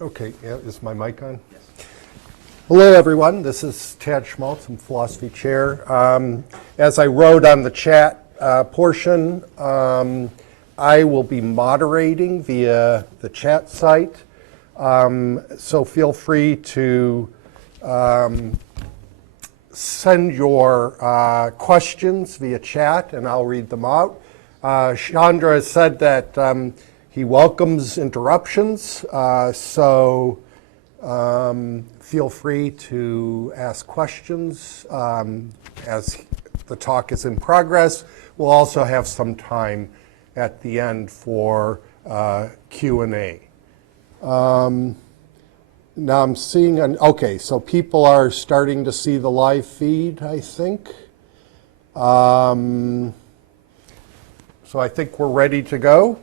Okay, yeah, is my mic on? Yes. Hello, everyone. This is Tad Schmaltz. I'm Philosophy Chair. As I wrote on the chat portion, I will be moderating via the chat site. So feel free to send your questions via chat, and I'll read them out. Chandra has said that he welcomes interruptions, so feel free to ask questions as the talk is in progress. We'll also have some time at the end for Q&A. Now I'm seeing, okay, so people are starting to see the live feed, I think. So I think we're ready to go.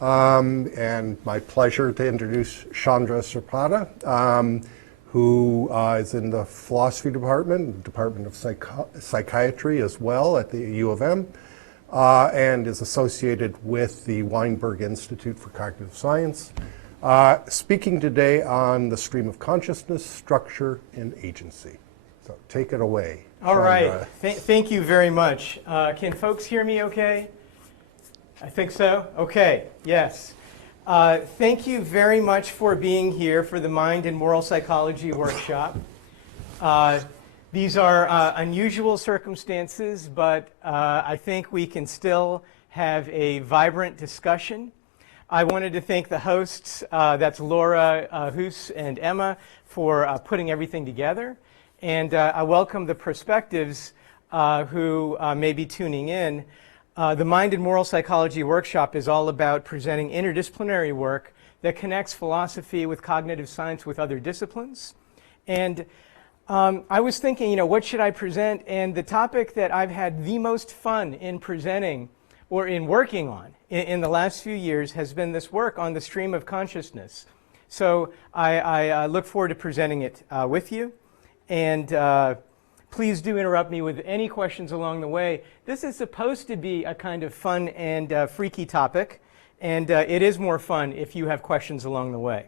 And my pleasure to introduce Chandra Sripada, who is in the philosophy department, Department of Psychiatry as well at the U of M, and is associated with the Weinberg Institute for Cognitive Science. Speaking today on the stream of consciousness, structure, and agency. So take it away. All right. Thank you very much. Can folks hear me okay? I think so. Okay. Yes. Thank you very much for being here for the Mind and Moral Psychology workshop. These are unusual circumstances, but I think we can still have a vibrant discussion. I wanted to thank the hosts, that's Laura Hoos and Emma, for putting everything together. And I welcome the perspectives who may be tuning in. The Mind and Moral Psychology workshop is all about presenting interdisciplinary work that connects philosophy with cognitive science with other disciplines. And I was thinking, what should I present? And the topic that I've had the most fun in presenting or in working on in the last few years has been this work on the stream of consciousness. So I look forward to presenting it with you. And please do interrupt me with any questions along the way. This is supposed to be a kind of fun and freaky topic, and it is more fun if you have questions along the way.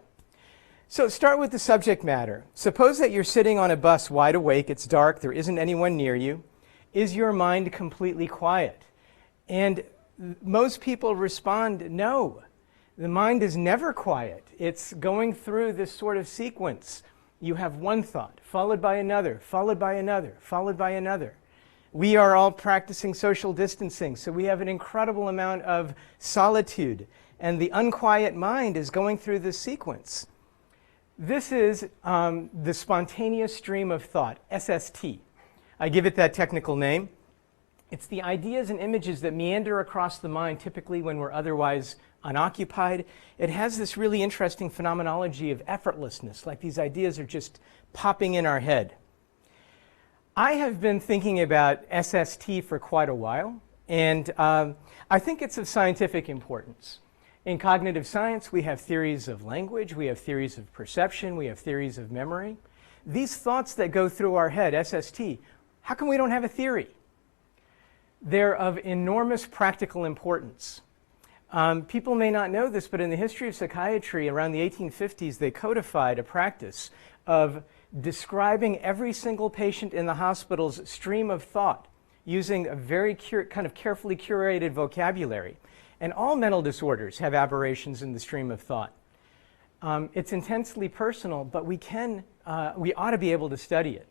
So start with the subject matter. Suppose that you're sitting on a bus wide awake, it's dark, there isn't anyone near you. Is your mind completely quiet? And most people respond, no. The mind is never quiet. It's going through this sort of sequence. You have one thought, followed by another, followed by another, followed by another. We are all practicing social distancing, so we have an incredible amount of solitude, and the unquiet mind is going through this sequence. This is the spontaneous stream of thought, SST. I give it that technical name. It's the ideas and images that meander across the mind, typically when we're otherwise unoccupied. It has this really interesting phenomenology of effortlessness, like these ideas are just popping in our head. I have been thinking about SST for quite a while, and I think it's of scientific importance. In cognitive science, we have theories of language, we have theories of perception, we have theories of memory. These thoughts that go through our head, SST, how come we don't have a theory? They're of enormous practical importance. People may not know this, but in the history of psychiatry, around the 1850s, they codified a practice of describing every single patient in the hospital's stream of thought using a very kind of carefully curated vocabulary. And all mental disorders have aberrations in the stream of thought. It's intensely personal, but we ought to be able to study it.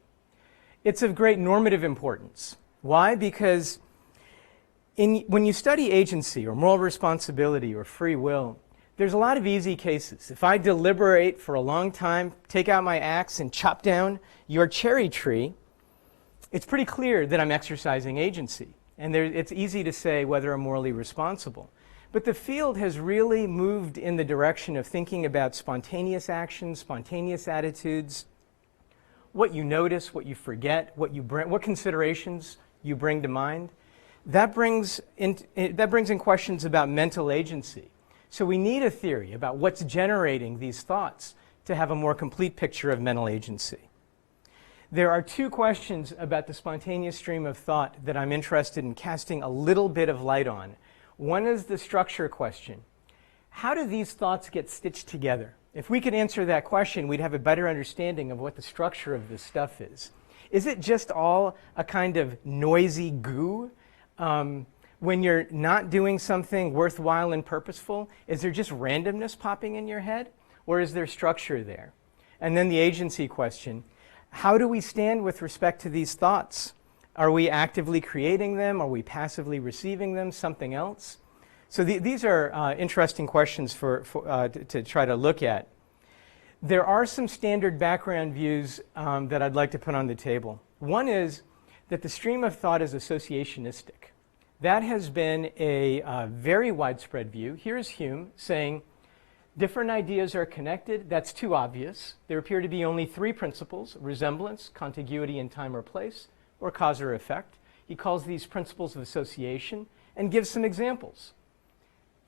It's of great normative importance. Why? Because when you study agency or moral responsibility or free will, there's a lot of easy cases. If I deliberate for a long time, take out my axe and chop down your cherry tree, it's pretty clear that I'm exercising agency. And it's easy to say whether I'm morally responsible. But the field has really moved in the direction of thinking about spontaneous actions, spontaneous attitudes, what you notice, what you forget, what considerations you bring to mind. That brings in questions about mental agency. So we need a theory about what's generating these thoughts to have a more complete picture of mental agency. There are two questions about the spontaneous stream of thought that I'm interested in casting a little bit of light on. One is the structure question. How do these thoughts get stitched together? If we could answer that question, we'd have a better understanding of what the structure of this stuff is. Is it just all a kind of noisy goo? When you're not doing something worthwhile and purposeful, is there just randomness popping in your head? Or is there structure there? And then the agency question. How do we stand with respect to these thoughts? Are we actively creating them? Are we passively receiving them? Something else? So these are interesting questions to try to look at. There are some standard background views that I'd like to put on the table. One is that the stream of thought is associationistic. That has been a very widespread view. Here's Hume saying, different ideas are connected. That's too obvious. There appear to be only three principles: resemblance, contiguity in time or place, or cause or effect. He calls these principles of association and gives some examples.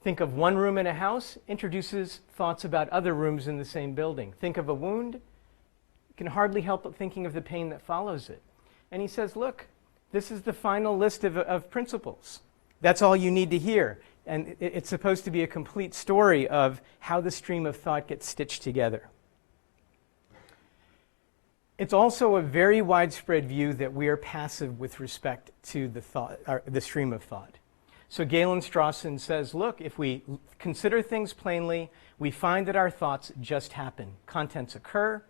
Think of one room in a house, introduces thoughts about other rooms in the same building. Think of a wound, you can hardly help but thinking of the pain that follows it. And he says, look, this is the final list of principles. That's all you need to hear. And it's supposed to be a complete story of how the stream of thought gets stitched together. It's also a very widespread view that we are passive with respect to the stream of thought. So Galen Strawson says, look, if we consider things plainly, we find that our thoughts just happen. Contents occur.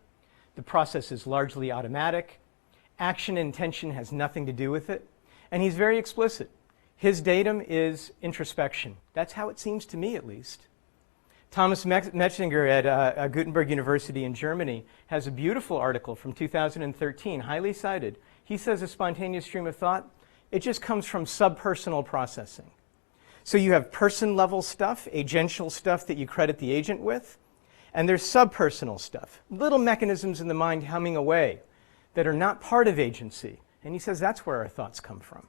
The process is largely automatic. Action and intention has nothing to do with it. And he's very explicit. His datum is introspection. That's how it seems to me, at least. Thomas Metzinger at Gutenberg University in Germany has a beautiful article from 2013, highly cited. He says a spontaneous stream of thought, it just comes from subpersonal processing. So you have person-level stuff, agential stuff that you credit the agent with, and there's subpersonal stuff, little mechanisms in the mind humming away that are not part of agency. And he says that's where our thoughts come from.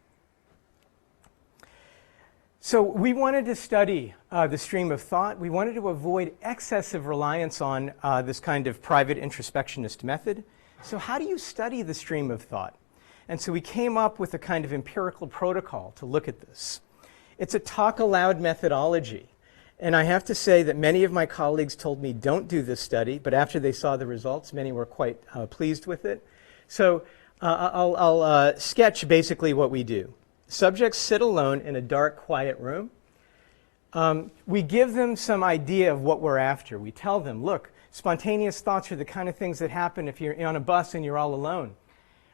So we wanted to study the stream of thought. We wanted to avoid excessive reliance on this kind of private introspectionist method. So how do you study the stream of thought? And so we came up with a kind of empirical protocol to look at this. It's a talk aloud methodology. And I have to say that many of my colleagues told me don't do this study, but after they saw the results, many were quite pleased with it. So I'll sketch basically what we do. Subjects sit alone in a dark, quiet room. We give them some idea of what we're after. We tell them, look, spontaneous thoughts are the kind of things that happen if you're on a bus and you're all alone.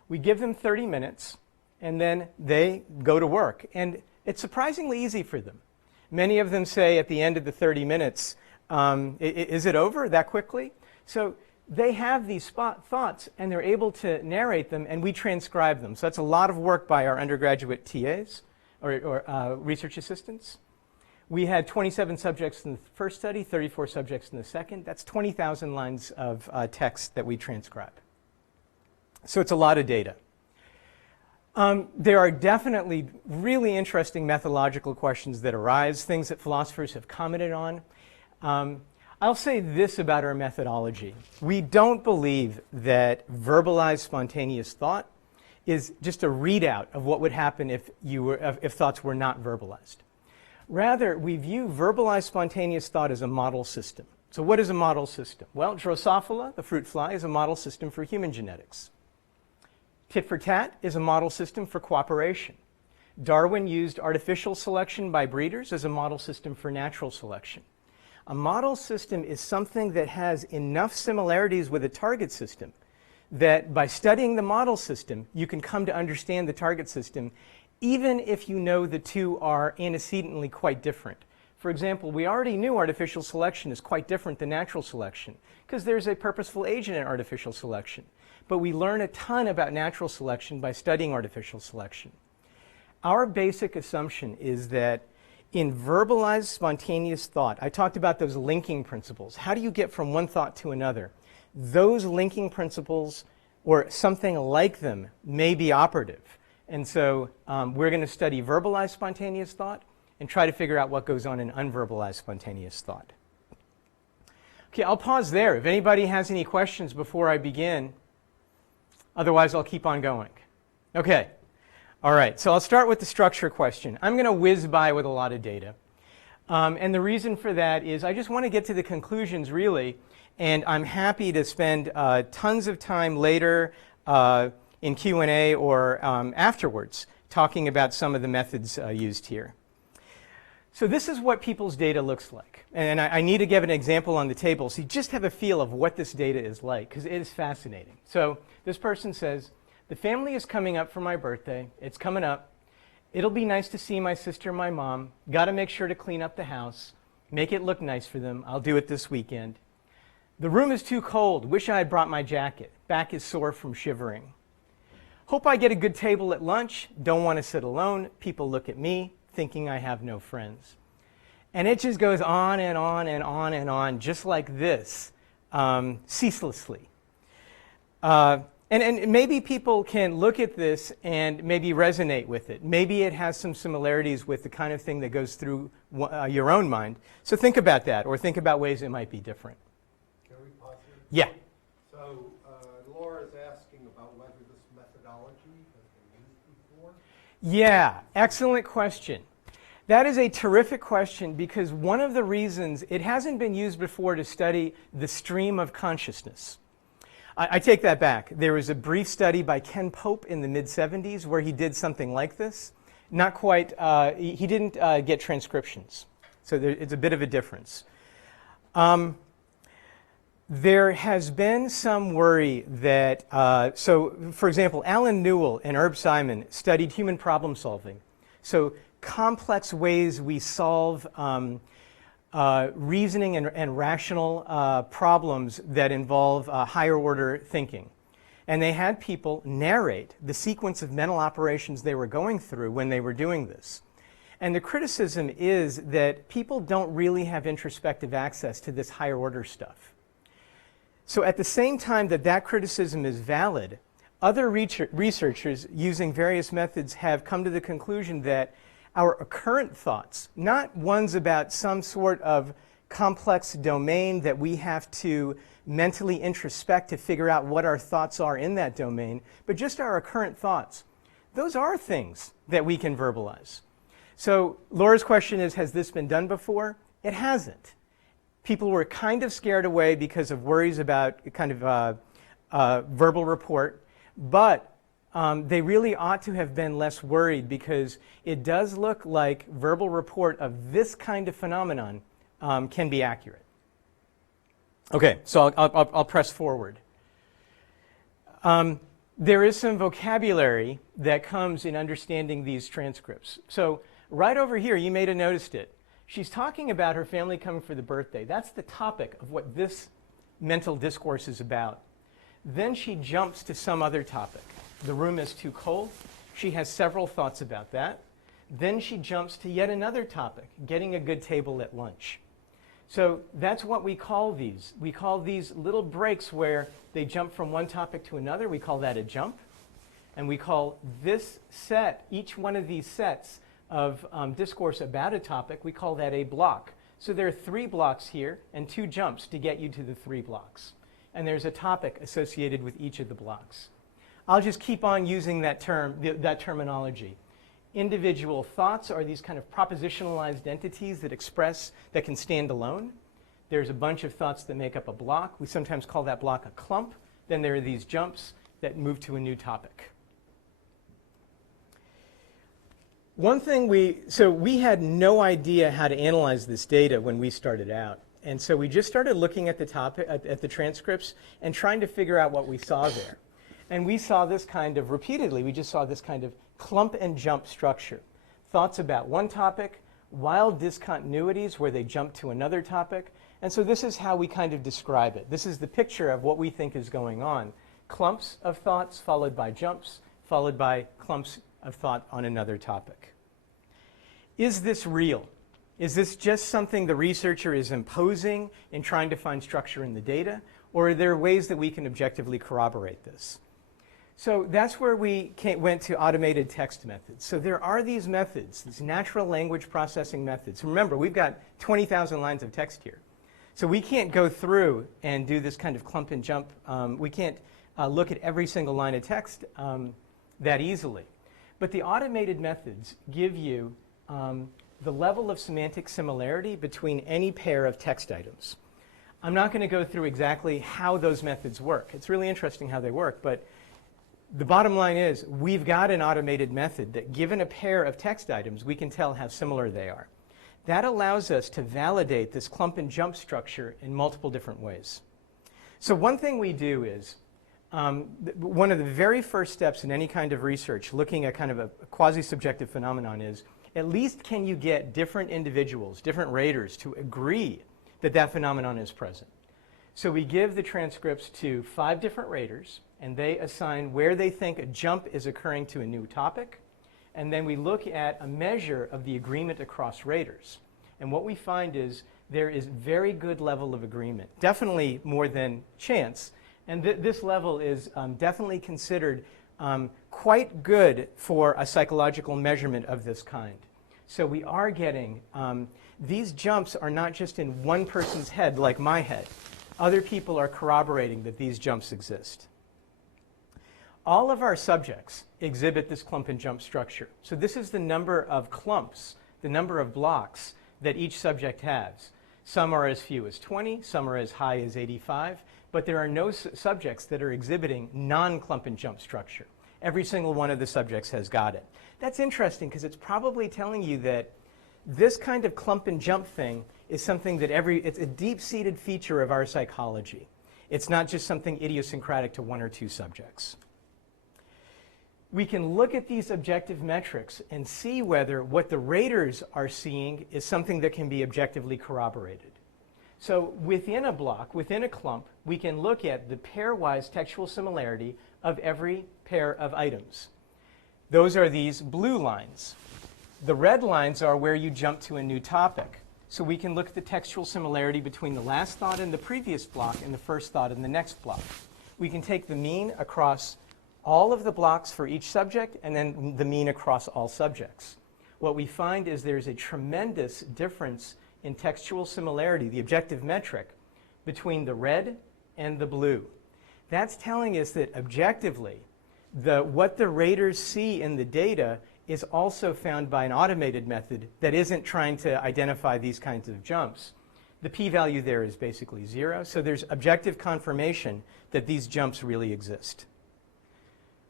We give them 30 minutes, and then they go to work. And it's surprisingly easy for them. Many of them say at the end of the 30 minutes, is it over that quickly? So they have these thoughts, and they're able to narrate them, and we transcribe them. So that's a lot of work by our undergraduate TAs, or research assistants. We had 27 subjects in the first study, 34 subjects in the second. That's 20,000 lines of text that we transcribe. So it's a lot of data. There are definitely really interesting methodological questions that arise, things that philosophers have commented on. I'll say this about our methodology. We don't believe that verbalized spontaneous thought is just a readout of what would happen if thoughts were not verbalized. Rather, we view verbalized spontaneous thought as a model system. So what is a model system? Well, Drosophila, the fruit fly, is a model system for human genetics. Tit for tat is a model system for cooperation. Darwin used artificial selection by breeders as a model system for natural selection. A model system is something that has enough similarities with a target system that by studying the model system, you can come to understand the target system, even if you know the two are antecedently quite different. For example, we already knew artificial selection is quite different than natural selection because there's a purposeful agent in artificial selection. But we learn a ton about natural selection by studying artificial selection. Our basic assumption is that in verbalized spontaneous thought, I talked about those linking principles. How do you get from one thought to another? Those linking principles, or something like them, may be operative. And so we're going to study verbalized spontaneous thought and try to figure out what goes on in unverbalized spontaneous thought. Okay, I'll pause there. If anybody has any questions before I begin, otherwise I'll keep on going. Okay. All right, so I'll start with the structure question. I'm going to whiz by with a lot of data. And the reason for that is I just want to get to the conclusions, really, And I'm happy to spend tons of time later in Q&A or afterwards talking about some of the methods used here. So this is what people's data looks like. And I need to give an example on the table so you just have a feel of what this data is like, because it is fascinating. So this person says, the family is coming up for my birthday. It's coming up. It'll be nice to see my sister and my mom. Got to make sure to clean up the house. Make it look nice for them. I'll do it this weekend. The room is too cold. Wish I had brought my jacket. Back is sore from shivering. Hope I get a good table at lunch. Don't want to sit alone. People look at me, thinking I have no friends. And it just goes on and on and on and on, just like this, ceaselessly. And maybe people can look at this and maybe resonate with it. Maybe it has some similarities with the kind of thing that goes through your own mind. So think about that, or think about ways it might be different. Can we pause here? Yeah. So Laura's asking about whether this methodology has been used before. Yeah, excellent question. That is a terrific question, because one of the reasons it hasn't been used before to study the stream of consciousness. I take that back. There was a brief study by Ken Pope in the mid-'70s where he did something like this. Not quite, he didn't get transcriptions. So it's a bit of a difference. There has been some worry that, so for example, Alan Newell and Herb Simon studied human problem solving. So complex ways we solve reasoning and rational problems that involve higher order thinking. And they had people narrate the sequence of mental operations they were going through when they were doing this. And the criticism is that people don't really have introspective access to this higher order stuff. So at the same time that that criticism is valid, other researchers using various methods have come to the conclusion that our current thoughts, not ones about some sort of complex domain that we have to mentally introspect to figure out what our thoughts are in that domain, but just our current thoughts. Those are things that we can verbalize. So Laura's question is, has this been done before? It hasn't. People were kind of scared away because of worries about kind of verbal report, but they really ought to have been less worried, because it does look like verbal report of this kind of phenomenon can be accurate. Okay, so I'll press forward. There is some vocabulary that comes in understanding these transcripts. So right over here, you may have noticed it. She's talking about her family coming for the birthday. That's the topic of what this mental discourse is about. Then she jumps to some other topic. The room is too cold. She has several thoughts about that. Then she jumps to yet another topic, getting a good table at lunch. So that's what we call these. We call these little breaks where they jump from one topic to another. We call that a jump. And we call this set, each one of these sets of discourse about a topic, we call that a block. So there are 3 blocks here and 2 jumps to get you to the 3 blocks. And there's a topic associated with each of the blocks. I'll just keep on using that term, that terminology. Individual thoughts are these kind of propositionalized entities that can stand alone. There's a bunch of thoughts that make up a block. We sometimes call that block a clump. Then there are these jumps that move to a new topic. One thing we had no idea how to analyze this data when we started out. And so we just started looking at the topic, at the transcripts, and trying to figure out what we saw there. And we saw this kind of, repeatedly, we just saw this kind of clump and jump structure. Thoughts about one topic, wild discontinuities where they jump to another topic. And so this is how we kind of describe it. This is the picture of what we think is going on. Clumps of thoughts followed by jumps, followed by clumps of thought on another topic. Is this real? Is this just something the researcher is imposing in trying to find structure in the data? Or are there ways that we can objectively corroborate this? So that's where we went to automated text methods. So there are these methods, these natural language processing methods. Remember, we've got 20,000 lines of text here. So we can't go through and do this kind of clump and jump. We can't look at every single line of text that easily. But the automated methods give you the level of semantic similarity between any pair of text items. I'm not going to go through exactly how those methods work. It's really interesting how they work, but the bottom line is we've got an automated method that, given a pair of text items, we can tell how similar they are. That allows us to validate this clump and jump structure in multiple different ways. So one thing we do is, one of the very first steps in any kind of research, looking at kind of a quasi-subjective phenomenon, is at least can you get different individuals, different raters, to agree that that phenomenon is present. So we give the transcripts to 5 different raters, and they assign where they think a jump is occurring to a new topic. And then we look at a measure of the agreement across raters. And what we find is there is very good level of agreement, definitely more than chance. And this level is definitely considered quite good for a psychological measurement of this kind. So we are getting, these jumps are not just in one person's head like my head. Other people are corroborating that these jumps exist. All of our subjects exhibit this clump and jump structure. So this is the number of clumps, the number of blocks that each subject has. Some are as few as 20, some are as high as 85, but there are no subjects that are exhibiting non-clump and jump structure. Every single one of the subjects has got it. That's interesting because it's probably telling you that this kind of clump and jump thing is something that it's a deep-seated feature of our psychology. It's not just something idiosyncratic to 1 or 2 subjects. We can look at these objective metrics and see whether what the raters are seeing is something that can be objectively corroborated. So within a block, within a clump, we can look at the pairwise textual similarity of every pair of items. Those are these blue lines. The red lines are where you jump to a new topic. So we can look at the textual similarity between the last thought in the previous block and the first thought in the next block. We can take the mean across all of the blocks for each subject and then the mean across all subjects. What we find is there's a tremendous difference in textual similarity, the objective metric, between the red and the blue. That's telling us that objectively, what the raters see in the data is also found by an automated method that isn't trying to identify these kinds of jumps. The p-value there is basically 0, so there's objective confirmation that these jumps really exist.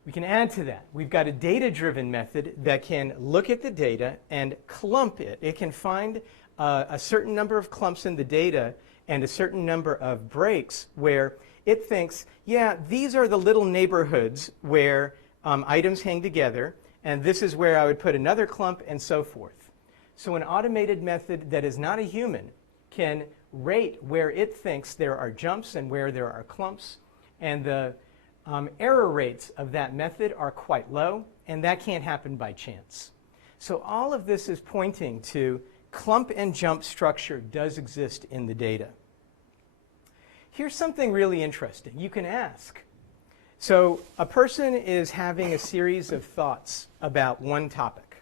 We can add to that. We've got a data-driven method that can look at the data and clump it. It can find a certain number of clumps in the data and a certain number of breaks where it thinks, yeah, these are the little neighborhoods where items hang together, and this is where I would put another clump, and so forth. So an automated method that is not a human can rate where it thinks there are jumps and where there are clumps, and the error rates of that method are quite low, and that can't happen by chance. So all of this is pointing to clump and jump structure does exist in the data. Here's something really interesting. You can ask. So a person is having a series of thoughts about one topic,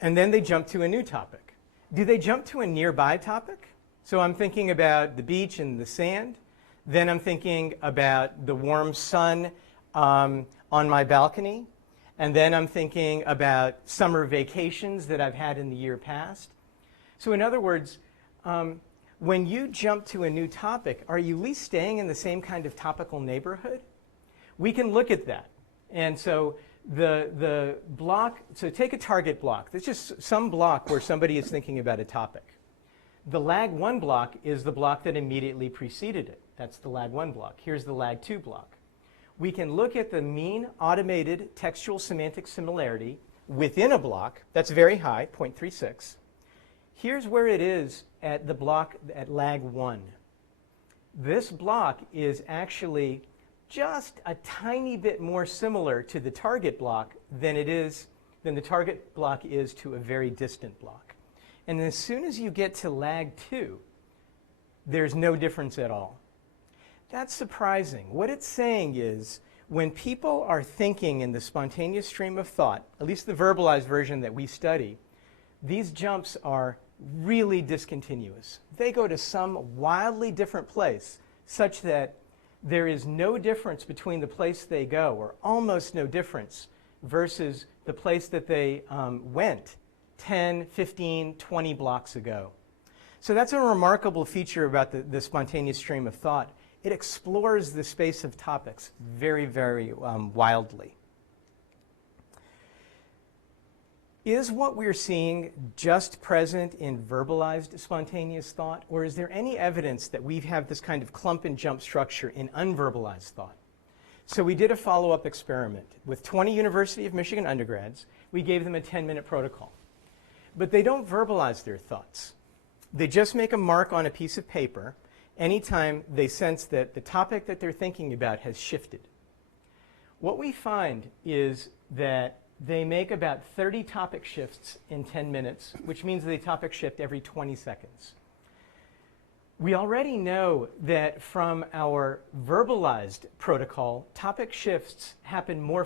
and then they jump to a new topic. Do they jump to a nearby topic? So I'm thinking about the beach and the sand. Then I'm thinking about the warm sun on my balcony. And then I'm thinking about summer vacations that I've had in the year past. So in other words, when you jump to a new topic, are you at least staying in the same kind of topical neighborhood? We can look at that. And so the block, so take a target block. There's just some block where somebody is thinking about a topic. The lag 1 block is the block that immediately preceded it. That's the lag 1 block. Here's the lag 2 block. We can look at the mean automated textual semantic similarity within a block. That's very high, 0.36. Here's where it is at the block at lag 1. This block is actually just a tiny bit more similar to the target block than the target block is to a very distant block. And as soon as you get to lag 2, there's no difference at all. That's surprising. What it's saying is when people are thinking in the spontaneous stream of thought, at least the verbalized version that we study, these jumps are really discontinuous. They go to some wildly different place such that there is no difference between the place they go, or almost no difference, versus the place that they went 10, 15, 20 blocks ago. So that's a remarkable feature about the spontaneous stream of thought. It explores the space of topics very, very wildly. Is what we're seeing just present in verbalized spontaneous thought, or is there any evidence that we have this kind of clump and jump structure in unverbalized thought? So we did a follow-up experiment with 20 University of Michigan undergrads. We gave them a 10-minute protocol. But they don't verbalize their thoughts. They just make a mark on a piece of paper anytime they sense that the topic that they're thinking about has shifted. What we find is that they make about 30 topic shifts in 10 minutes, which means they topic shift every 20 seconds. We already know that from our verbalized protocol, topic shifts happen more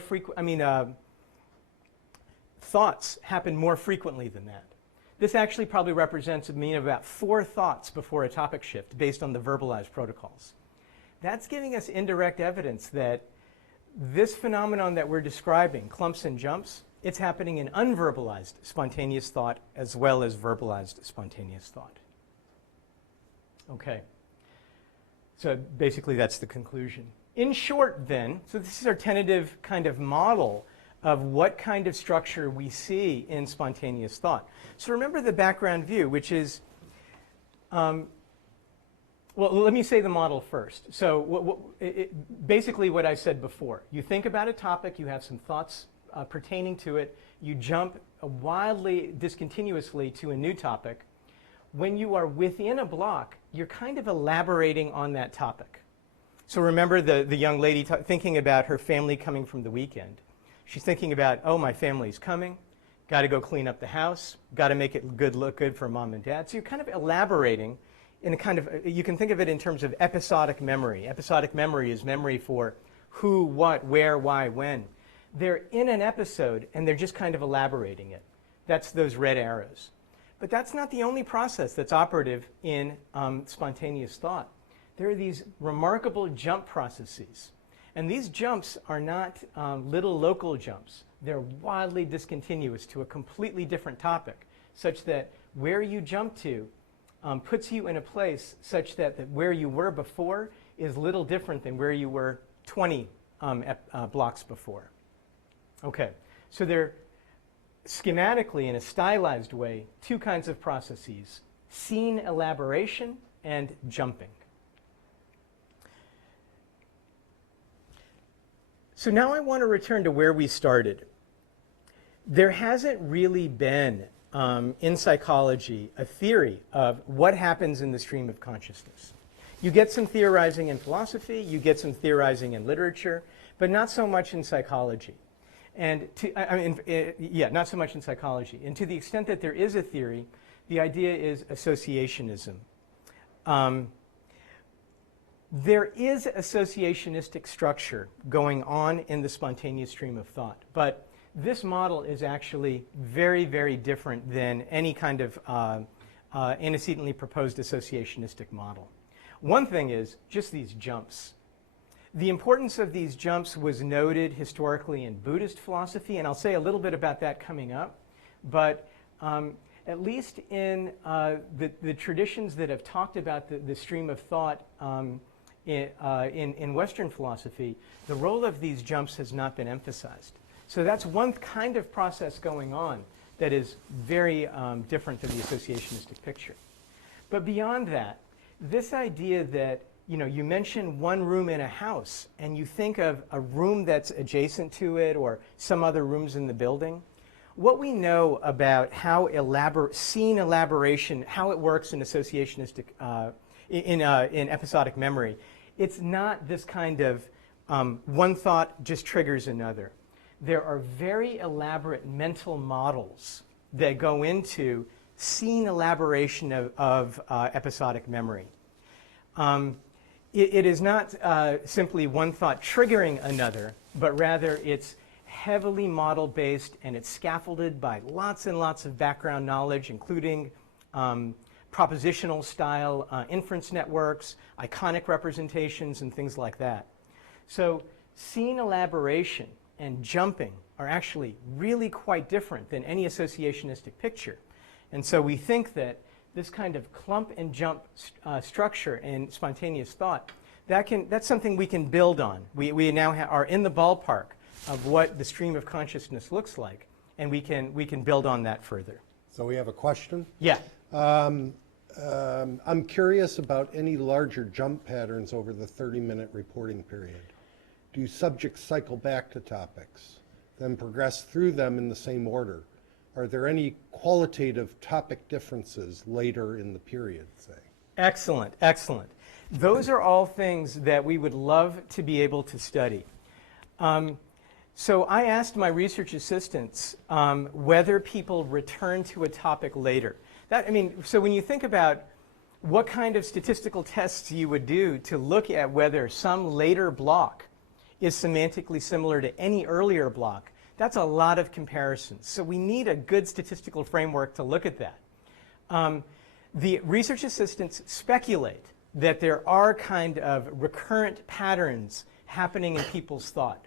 thoughts happen more frequently than that. This actually probably represents a mean of about 4 thoughts before a topic shift based on the verbalized protocols. That's giving us indirect evidence that this phenomenon that we're describing, clumps and jumps, it's happening in unverbalized spontaneous thought as well as verbalized spontaneous thought. Okay. So basically that's the conclusion. In short then, so this is our tentative kind of model of what kind of structure we see in spontaneous thought. So remember the background view, which is, well, let me say the model first. So basically what I said before, you think about a topic, you have some thoughts pertaining to it, you jump wildly, discontinuously to a new topic. When you are within a block, you're kind of elaborating on that topic. So remember the young lady thinking about her family coming from the weekend. She's thinking about, oh, my family's coming, got to go clean up the house, got to make it look good for mom and dad. So you're kind of elaborating in a kind of, you can think of it in terms of episodic memory. Episodic memory is memory for who, what, where, why, when. They're in an episode and they're just kind of elaborating it. That's those red arrows. But that's not the only process that's operative in spontaneous thought. There are these remarkable jump processes. And these jumps are not little local jumps. They're wildly discontinuous to a completely different topic, such that where you jump to puts you in a place such that where you were before is little different than where you were 20 blocks before. Okay, so they're schematically, in a stylized way, 2 kinds of processes: scene elaboration and jumping. So now I want to return to where we started. There hasn't really been, in psychology, a theory of what happens in the stream of consciousness. You get some theorizing in philosophy, you get some theorizing in literature, but not so much in psychology. And not so much in psychology. And to the extent that there is a theory, the idea is associationism. There is associationistic structure going on in the spontaneous stream of thought, but this model is actually very, very different than any kind of antecedently proposed associationistic model. One thing is just these jumps. The importance of these jumps was noted historically in Buddhist philosophy, and I'll say a little bit about that coming up, but at least in the traditions that have talked about the stream of thought in Western philosophy, the role of these jumps has not been emphasized. So that's one kind of process going on that is very different than the associationistic picture. But beyond that, this idea that you mention one room in a house and you think of a room that's adjacent to it or some other rooms in the building, what we know about how scene elaboration, how it works in associationistic, in episodic memory, it's not this kind of one thought just triggers another. There are very elaborate mental models that go into scene elaboration of episodic memory. It is not simply one thought triggering another, but rather it's heavily model-based and it's scaffolded by lots and lots of background knowledge, including propositional style inference networks, iconic representations, and things like that. So scene elaboration and jumping are actually really quite different than any associationistic picture. And so we think that this kind of clump and jump structure in spontaneous thought, that's something we can build on. We now are in the ballpark of what the stream of consciousness looks like, and we can build on that further. So we have a question. Yeah. I'm curious about any larger jump patterns over the 30-minute reporting period. Do subjects cycle back to topics, then progress through them in the same order? Are there any qualitative topic differences later in the period, say? Excellent, excellent. Those are all things that we would love to be able to study. So I asked my research assistants whether people return to a topic later. So when you think about what kind of statistical tests you would do to look at whether some later block is semantically similar to any earlier block, that's a lot of comparisons. So we need a good statistical framework to look at that. The research assistants speculate that there are kind of recurrent patterns happening in people's thought.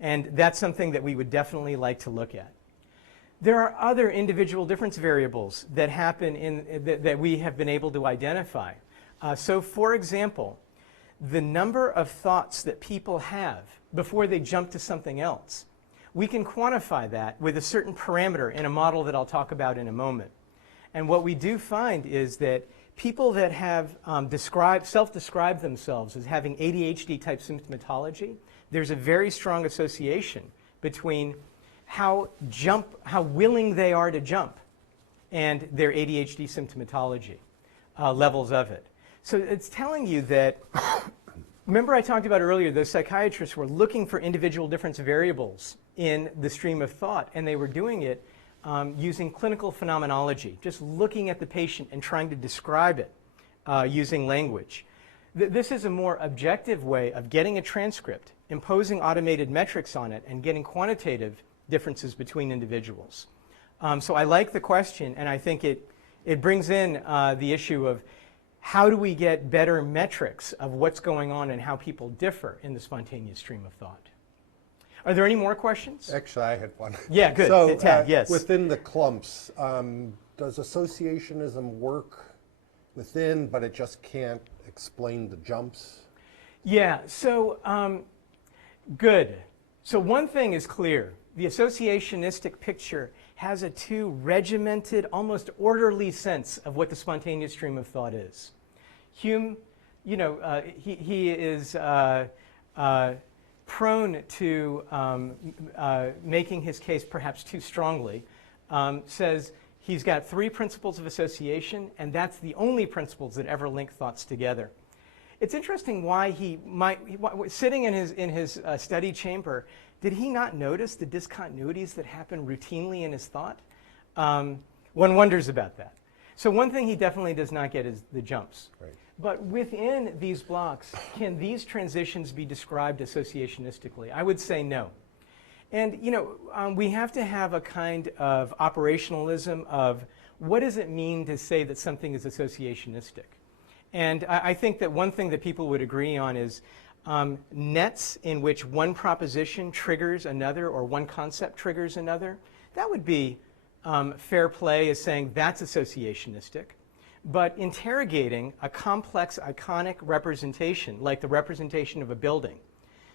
And that's something that we would definitely like to look at. There are other individual difference variables that happen that we have been able to identify. So for example, the number of thoughts that people have before they jump to something else, we can quantify that with a certain parameter in a model that I'll talk about in a moment. And what we do find is that people that have self-described themselves as having ADHD-type symptomatology, there's a very strong association between how willing they are to jump and their ADHD symptomatology, levels of it. So it's telling you that, remember I talked about earlier, those psychiatrists were looking for individual difference variables in the stream of thought, and they were doing it using clinical phenomenology, just looking at the patient and trying to describe it using language. This is a more objective way of getting a transcript, imposing automated metrics on it, and getting quantitative differences between individuals. So I like the question, and I think it brings in the issue of how do we get better metrics of what's going on and how people differ in the spontaneous stream of thought. Are there any more questions? Actually, I had one. Yeah, good. So, Tad, yes. within the clumps, does associationism work within, but it just can't explain the jumps? Yeah, so good. So one thing is clear. The associationistic picture has a too regimented, almost orderly sense of what the spontaneous stream of thought is. Hume, he is prone to making his case perhaps too strongly, says he's got 3 principles of association, and that's the only principles that ever link thoughts together. It's interesting why sitting in his study chamber, did he not notice the discontinuities that happen routinely in his thought? One wonders about that. So one thing he definitely does not get is the jumps. Right. But within these blocks, can these transitions be described associationistically? I would say no. And we have to have a kind of operationalism of what does it mean to say that something is associationistic? And I think that one thing that people would agree on is nets in which one proposition triggers another or one concept triggers another. That would be fair play as saying that's associationistic. But interrogating a complex iconic representation, like the representation of a building.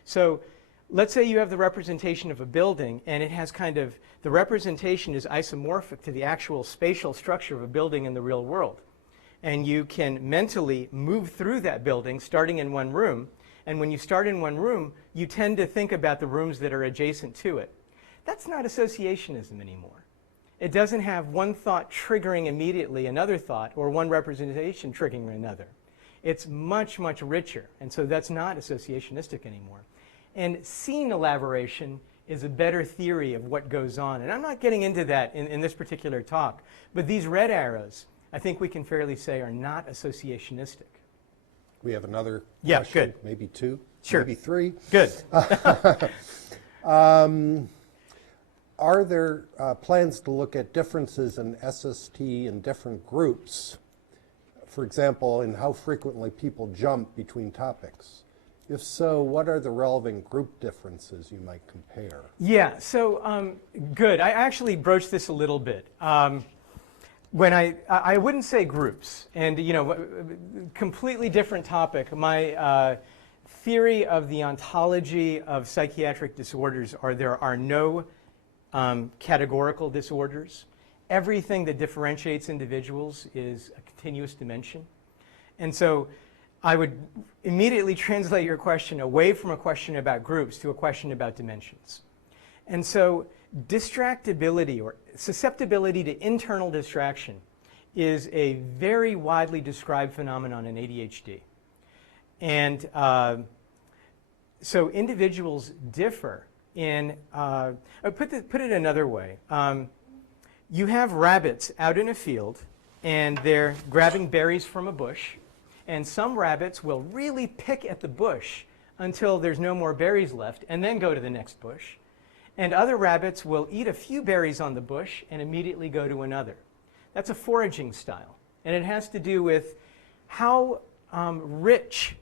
So let's say you have the representation of a building, and it has the representation is isomorphic to the actual spatial structure of a building in the real world. And you can mentally move through that building starting in one room. And when you start in one room, you tend to think about the rooms that are adjacent to it. That's not associationism anymore. It doesn't have one thought triggering immediately another thought or one representation triggering another. It's much, much richer. And so that's not associationistic anymore. And scene elaboration is a better theory of what goes on. And I'm not getting into that in this particular talk. But these red arrows, I think we can fairly say, are not associationistic. We have another Yeah, question, good. maybe 2, Sure. maybe 3. Good. Are there plans to look at differences in SST in different groups? For example, in how frequently people jump between topics? If so, what are the relevant group differences you might compare? Yeah, so good. I actually broached this a little bit. I wouldn't say groups, and completely different topic. My theory of the ontology of psychiatric disorders are there are no categorical disorders. Everything that differentiates individuals is a continuous dimension. And so I would immediately translate your question away from a question about groups to a question about dimensions. And so distractibility or susceptibility to internal distraction is a very widely described phenomenon in ADHD. And so individuals differ in, put it another way. You have rabbits out in a field and they're grabbing berries from a bush, and some rabbits will really pick at the bush until there's no more berries left and then go to the next bush. And other rabbits will eat a few berries on the bush and immediately go to another. That's a foraging style, and it has to do with how rich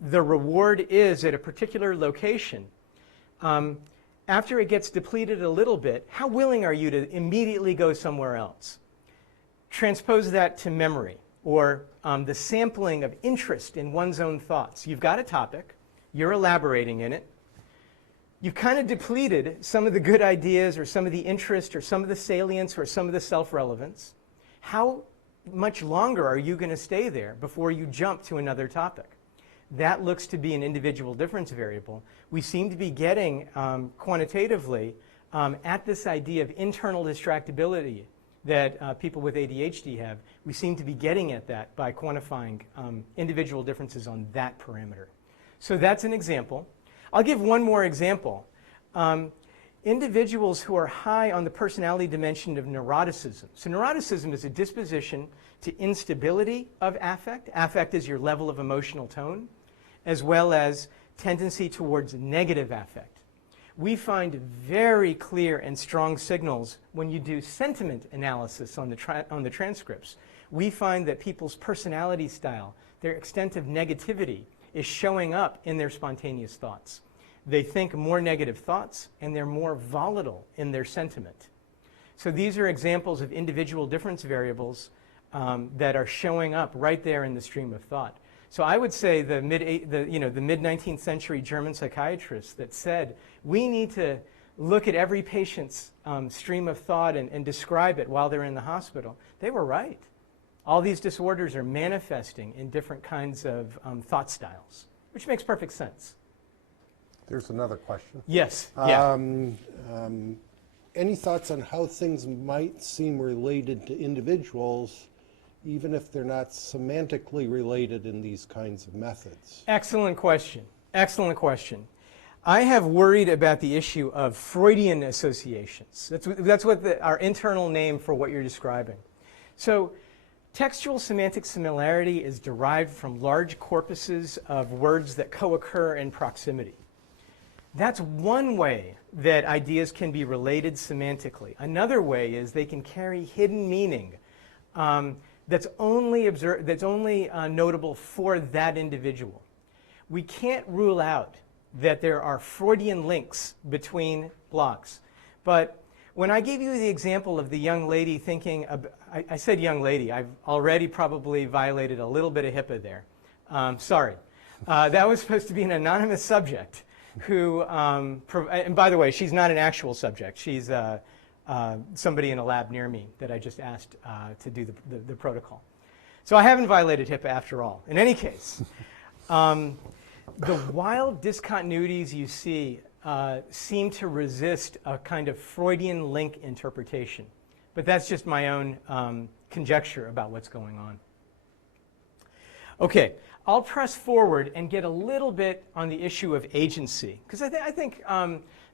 the reward is at a particular location. After it gets depleted a little bit, how willing are you to immediately go somewhere else? Transpose that to memory, or the sampling of interest in one's own thoughts. You've got a topic, you're elaborating in it, you've kind of depleted some of the good ideas or some of the interest or some of the salience or some of the self-relevance. How much longer are you going to stay there before you jump to another topic? That looks to be an individual difference variable. We seem to be getting quantitatively at this idea of internal distractibility that people with ADHD have. We seem to be getting at that by quantifying individual differences on that parameter. So that's an example. I'll give one more example. Individuals who are high on the personality dimension of neuroticism. So neuroticism is a disposition to instability of affect. Affect is your level of emotional tone, as well as tendency towards negative affect. We find very clear and strong signals when you do sentiment analysis on the transcripts. We find that people's personality style, their extent of negativity, is showing up in their spontaneous thoughts. They think more negative thoughts, and they're more volatile in their sentiment. So these are examples of individual difference variables that are showing up right there in the stream of thought. So I would say the mid-19th century German psychiatrists that said, we need to look at every patient's stream of thought and describe it while they're in the hospital, they were right. All these disorders are manifesting in different kinds of thought styles, which makes perfect sense. There's another question. Yes. Yeah. Any thoughts on how things might seem related to individuals, even if they're not semantically related in these kinds of methods? Excellent question. Excellent question. I have worried about the issue of Freudian associations. That's what our internal name for what you're describing. So textual semantic similarity is derived from large corpuses of words that co-occur in proximity. That's one way that ideas can be related semantically. Another way is they can carry hidden meaning that's only notable for that individual. We can't rule out that there are Freudian links between blocks. But when I gave you the example of the young lady thinking, I said young lady, I've already probably violated a little bit of HIPAA there. Sorry. That was supposed to be an anonymous subject who, and by the way, she's not an actual subject. She's somebody in a lab near me that I just asked to do the protocol. So I haven't violated HIPAA after all. In any case, the wild discontinuities you see seem to resist a kind of Freudian link interpretation. But that's just my own conjecture about what's going on. Okay, I'll press forward and get a little bit on the issue of agency, because I think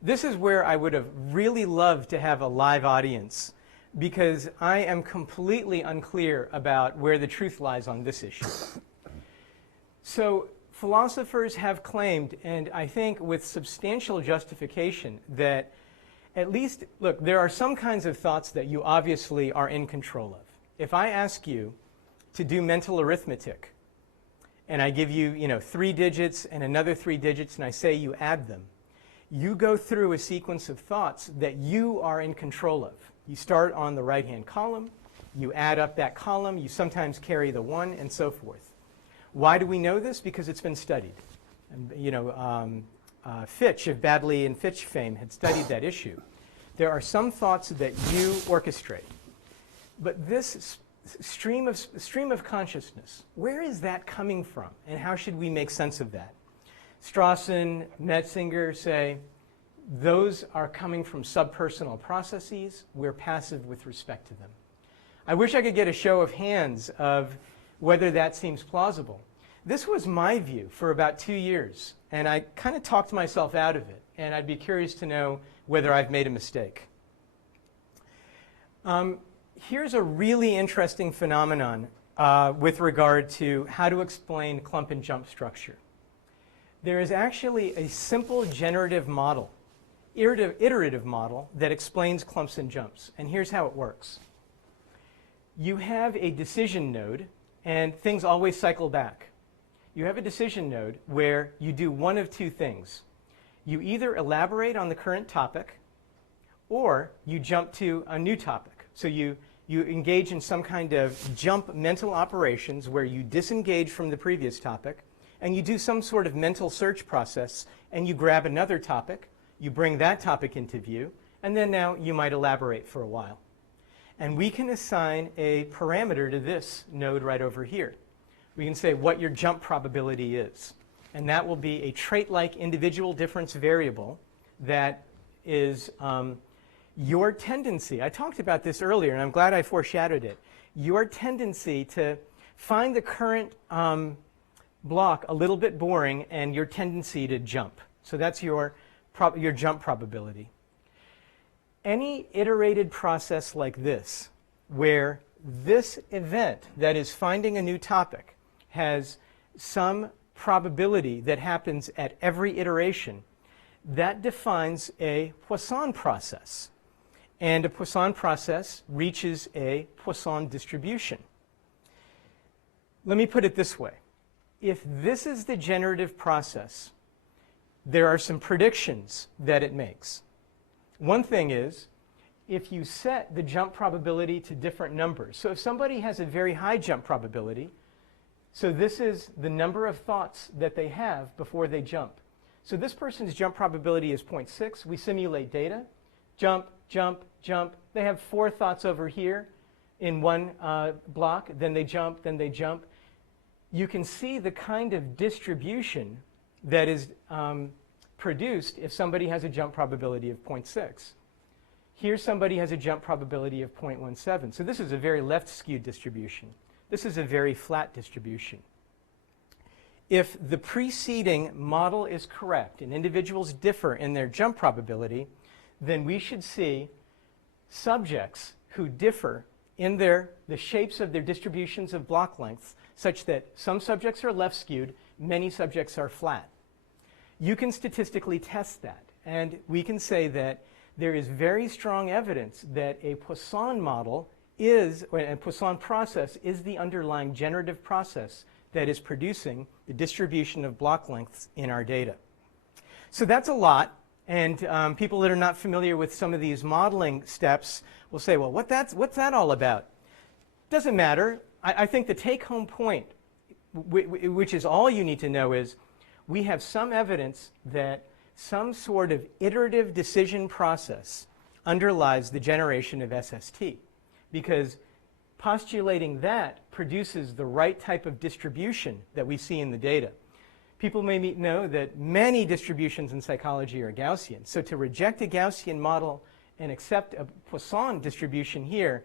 this is where I would have really loved to have a live audience, because I am completely unclear about where the truth lies on this issue. So philosophers have claimed, and I think with substantial justification, that at least, look, there are some kinds of thoughts that you obviously are in control of. If I ask you to do mental arithmetic, and I give you, 3 digits and another 3 digits, and I say you add them, you go through a sequence of thoughts that you are in control of. You start on the right-hand column, You add up that column. You sometimes carry the 1, and so forth. Why do we know this? Because it's been studied. And, Fitch of Baddeley and Fitch fame had studied that issue. There are some thoughts that you orchestrate. But this stream of consciousness, where is that coming from? And how should we make sense of that? Strawson, Metzinger say, those are coming from subpersonal processes. We're passive with respect to them. I wish I could get a show of hands of whether that seems plausible. This was my view for about 2 years, and I kind of talked myself out of it, and I'd be curious to know whether I've made a mistake. Here's a really interesting phenomenon with regard to how to explain clump and jump structure. There is actually a simple generative model, iterative model, that explains clumps and jumps, and here's how it works. You have a decision node, and things always cycle back. You have a decision node where you do one of two things. You either elaborate on the current topic, or you jump to a new topic. So you engage in some kind of jump mental operations where you disengage from the previous topic, and you do some sort of mental search process, and you grab another topic, you bring that topic into view, and then now you might elaborate for a while. And we can assign a parameter to this node right over here. We can say what your jump probability is. And that will be a trait-like individual difference variable that is your tendency. I talked about this earlier, and I'm glad I foreshadowed it. Your tendency to find the current block a little bit boring, and your tendency to jump. So that's your jump probability. Any iterated process like this, where this event, that is finding a new topic, has some probability that happens at every iteration, that defines a Poisson process. And a Poisson process reaches a Poisson distribution. Let me put it this way. If this is the generative process, there are some predictions that it makes. One thing is, if you set the jump probability to different numbers. So if somebody has a very high jump probability, so this is the number of thoughts that they have before they jump. So this person's jump probability is 0.6. We simulate data. Jump, jump, jump. They have 4 thoughts over here in one block. Then they jump, then they jump. You can see the kind of distribution that is produced if somebody has a jump probability of 0.6. Here somebody has a jump probability of 0.17. So this is a very left-skewed distribution. This is a very flat distribution. If the preceding model is correct and individuals differ in their jump probability, then we should see subjects who differ in the shapes of their distributions of block lengths, such that some subjects are left-skewed, many subjects are flat. You can statistically test that, and we can say that there is very strong evidence that a Poisson model is, or a Poisson process is the underlying generative process that is producing the distribution of block lengths in our data. So that's a lot, and people that are not familiar with some of these modeling steps will say, well, what's that all about? Doesn't matter. I think the take-home point, which is all you need to know, is we have some evidence that some sort of iterative decision process underlies the generation of SST, because postulating that produces the right type of distribution that we see in the data. People may know that many distributions in psychology are Gaussian. So to reject a Gaussian model and accept a Poisson distribution here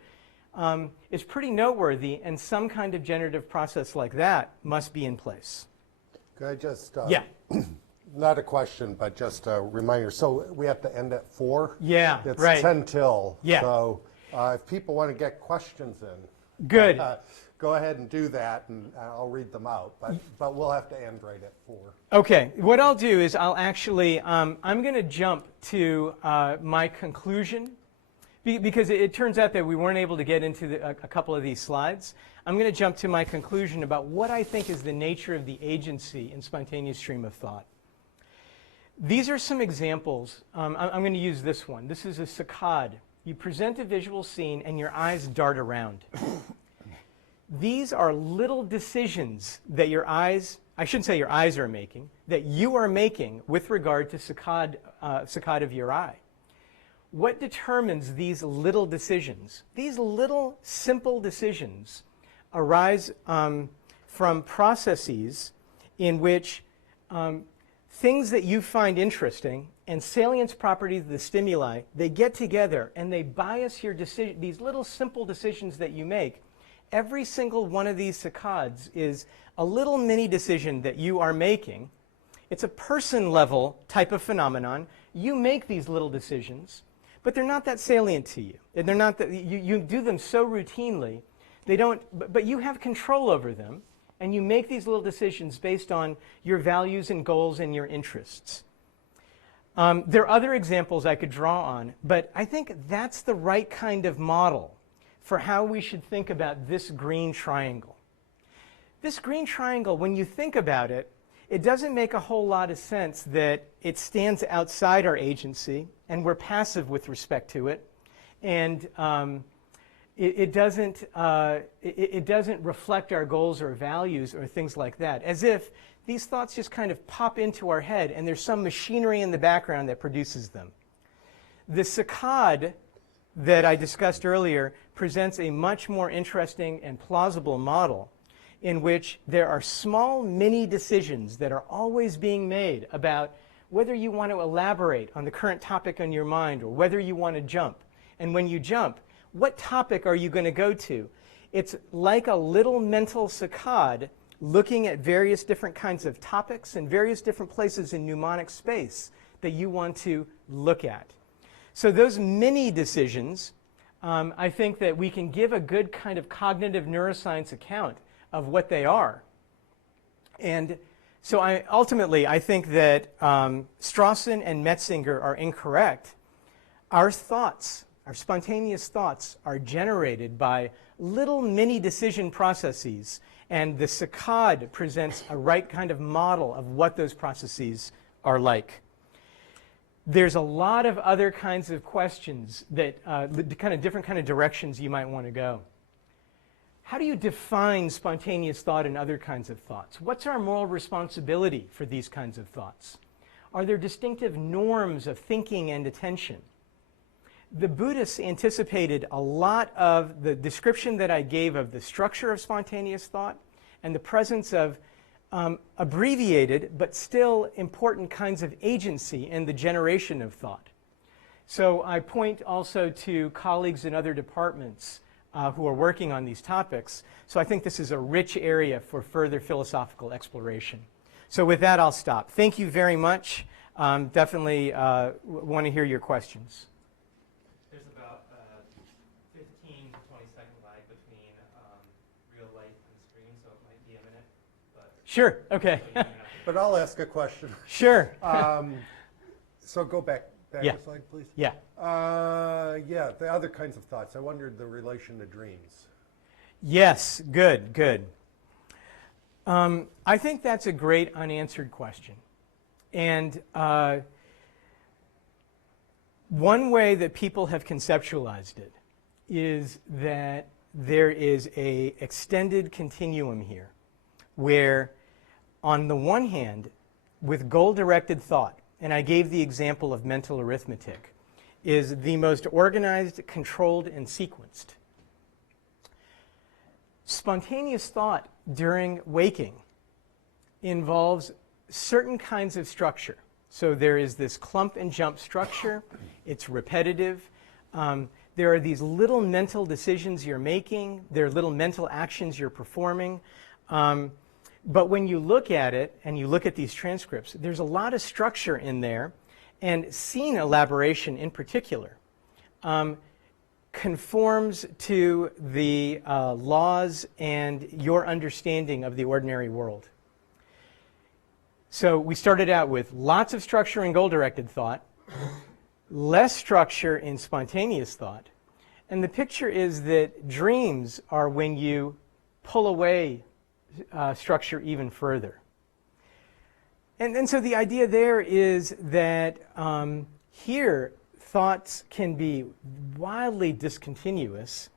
is pretty noteworthy, and some kind of generative process like that must be in place. Could I just, yeah. Not a question, but just a reminder. So we have to end at 4? Yeah, it's right. It's 10 till. Yeah. So if people want to get questions in, good. Go ahead and do that, and I'll read them out. But we'll have to end right at 4. Okay. What I'll do is I'll actually, I'm going to jump to my conclusion, because it turns out that we weren't able to get into a couple of these slides. I'm going to jump to my conclusion about what I think is the nature of the agency in spontaneous stream of thought. These are some examples. I'm going to use this one. This is a saccade You present a visual scene and your eyes dart around. These are little decisions that your eyes, I shouldn't say your eyes are making, that you are making with regard to saccade of your eye. What determines these little decisions? These little simple decisions arise from processes in which things that you find interesting and salience properties of the stimuli, they get together and they bias your decision, these little simple decisions that you make. Every single one of these saccades is a little mini decision that you are making. It's a person level type of phenomenon. You make these little decisions, but they're not that salient to you. And they're not that, you do them so routinely, they don't, but you have control over them, and you make these little decisions based on your values and goals and your interests. There are other examples I could draw on, but I think that's the right kind of model for how we should think about this green triangle. This green triangle, when you think about it, it doesn't make a whole lot of sense that it stands outside our agency and we're passive with respect to it, and it doesn't reflect our goals or values or things like that, as if these thoughts just kind of pop into our head and there's some machinery in the background that produces them. The saccade that I discussed earlier presents a much more interesting and plausible model in which there are small mini decisions that are always being made about whether you want to elaborate on the current topic on your mind or whether you want to jump. And when you jump, what topic are you going to go to? It's like a little mental saccade looking at various different kinds of topics and various different places in mnemonic space that you want to look at. So those mini decisions, I think that we can give a good kind of cognitive neuroscience account of what they are. And so ultimately, I think that Strawson and Metzinger are incorrect. Our thoughts, our spontaneous thoughts, are generated by little mini decision processes, and the saccade presents a right kind of model of what those processes are like. There's a lot of other kinds of questions that, different kind of directions you might want to go. How do you define spontaneous thought and other kinds of thoughts? What's our moral responsibility for these kinds of thoughts? Are there distinctive norms of thinking and attention? The Buddhists anticipated a lot of the description that I gave of the structure of spontaneous thought and the presence of abbreviated but still important kinds of agency in the generation of thought. So I point also to colleagues in other departments who are working on these topics. So I think this is a rich area for further philosophical exploration. So with that, I'll stop. Thank you very much. Definitely want to hear your questions. There's about 15 to 20-second lag between real light and the screen, so it might be a minute. But sure, okay. But I'll ask a question. Sure. So go back Yeah. a slide, please. Yeah. Yeah, the other kinds of thoughts. I wondered the relation to dreams. Yes, good, good. I think that's a great unanswered question. And one way that people have conceptualized it is that there is an extended continuum here where, on the one hand, with goal-directed thought, and I gave the example of mental arithmetic, is the most organized, controlled, and sequenced. Spontaneous thought during waking involves certain kinds of structure. So there is this clump and jump structure. It's repetitive. There are these little mental decisions you're making. There are little mental actions you're performing. But when you look at it, and you look at these transcripts, there's a lot of structure in there, and scene elaboration in particular conforms to the laws and your understanding of the ordinary world. So we started out with lots of structure in goal-directed thought, less structure in spontaneous thought, and the picture is that dreams are when you pull away structure even further. And so the idea there is that here thoughts can be wildly discontinuous,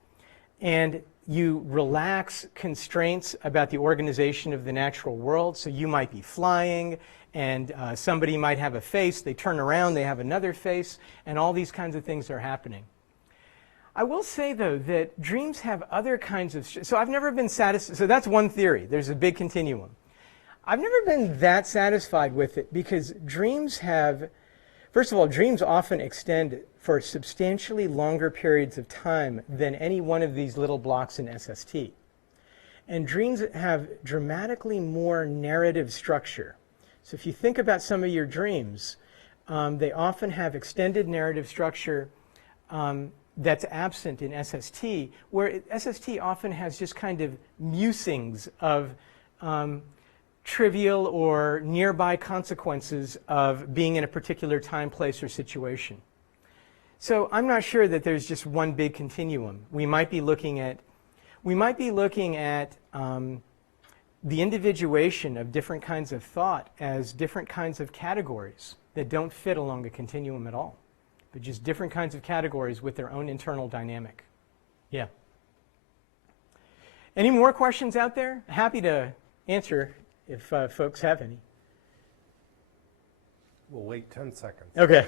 and you relax constraints about the organization of the natural world. So you might be flying, and somebody might have a face, they turn around, they have another face, and all these kinds of things are happening. I will say, though, that dreams have other kinds of, so I've never been satisfied, so that's one theory, there's a big continuum. I've never been that satisfied with it because dreams have, first of all, dreams often extend for substantially longer periods of time than any one of these little blocks in SST. And dreams have dramatically more narrative structure. So if you think about some of your dreams, they often have extended narrative structure that's absent in SST, where SST often has just kind of musings of trivial or nearby consequences of being in a particular time, place, or situation. So I'm not sure that there's just one big continuum. We might be looking at the individuation of different kinds of thought as different kinds of categories that don't fit along a continuum at all, but just different kinds of categories with their own internal dynamic. Yeah. Any more questions out there? Happy to answer if folks have any. We'll wait 10 seconds. Okay.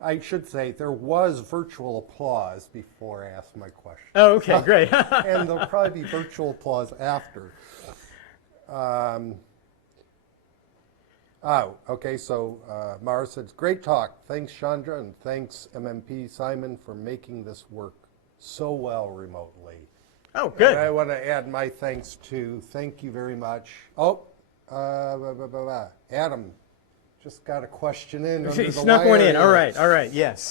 I should say there was virtual applause before I asked my question. Oh, okay, great. And there'll probably be virtual applause after. Okay, so Mara says, great talk. Thanks, Chandra, and thanks, MMP Simon, for making this work so well remotely. Oh, good. And I want to add my thanks to, thank you very much. Adam just got a question in. He snuck one in. All right, yes.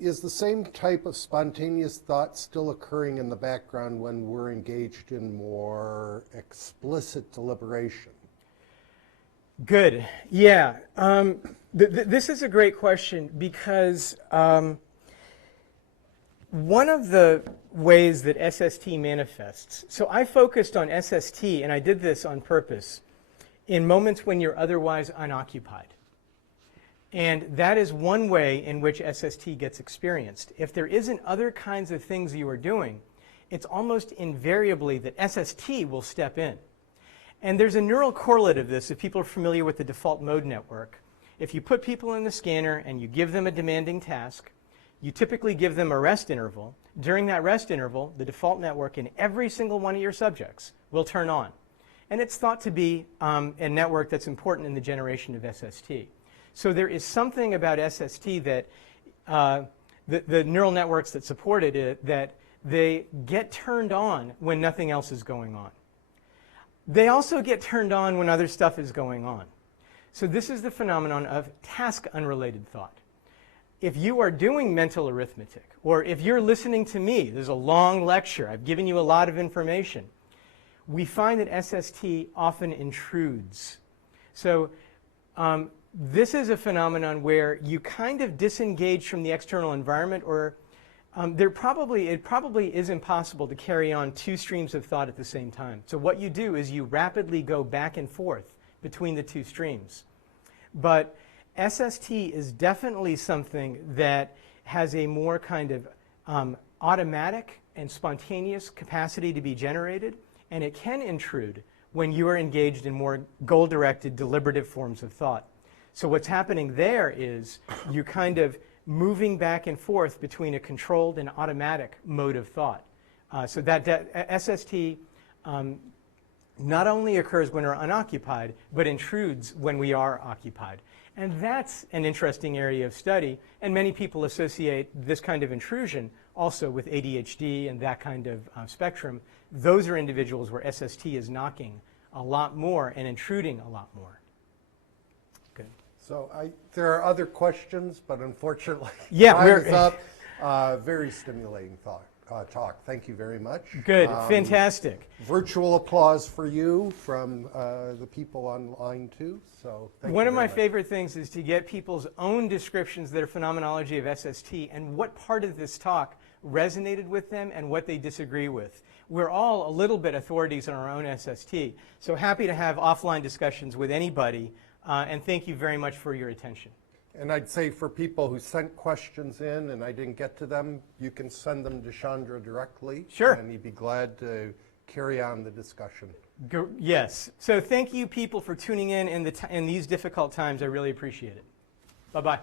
Is the same type of spontaneous thought still occurring in the background when we're engaged in more explicit deliberation? Good. Yeah. This is a great question because one of the ways that SST manifests, so I focused on SST, and I did this on purpose, in moments when you're otherwise unoccupied. And that is one way in which SST gets experienced. If there isn't other kinds of things you are doing, it's almost invariably that SST will step in. And there's a neural correlate of this if people are familiar with the default mode network. If you put people in the scanner and you give them a demanding task, you typically give them a rest interval. During that rest interval, the default network in every single one of your subjects will turn on. And it's thought to be a network that's important in the generation of SST. So there is something about SST that the neural networks that supported it, that they get turned on when nothing else is going on. They also get turned on when other stuff is going on. So this is the phenomenon of task-unrelated thought. If you are doing mental arithmetic, or if you're listening to me, there's a long lecture, I've given you a lot of information, we find that SST often intrudes. So this is a phenomenon where you kind of disengage from the external environment, or it probably is impossible to carry on two streams of thought at the same time. So what you do is you rapidly go back and forth between the two streams. But SST is definitely something that has a more kind of automatic and spontaneous capacity to be generated, and it can intrude when you are engaged in more goal-directed, deliberative forms of thought. So what's happening there is you kind of moving back and forth between a controlled and automatic mode of thought. So that SST not only occurs when we're unoccupied, but intrudes when we are occupied. And that's an interesting area of study, and many people associate this kind of intrusion also with ADHD and that kind of spectrum. Those are individuals where SST is knocking a lot more and intruding a lot more. Good. So there are other questions, but unfortunately, time is up. Very stimulating talk. Thank you very much. Good, fantastic. Virtual applause for you from the people online too. So thank you One of my very much. favorite things is to get people's own descriptions of their phenomenology of SST and what part of this talk resonated with them and what they disagree with. We're all a little bit authorities on our own SST, so happy to have offline discussions with anybody And thank you very much for your attention. And I'd say for people who sent questions in and I didn't get to them, you can send them to Chandra directly. Sure. And he'd be glad to carry on the discussion. Yes. So thank you, people, for tuning in these difficult times. I really appreciate it. Bye-bye.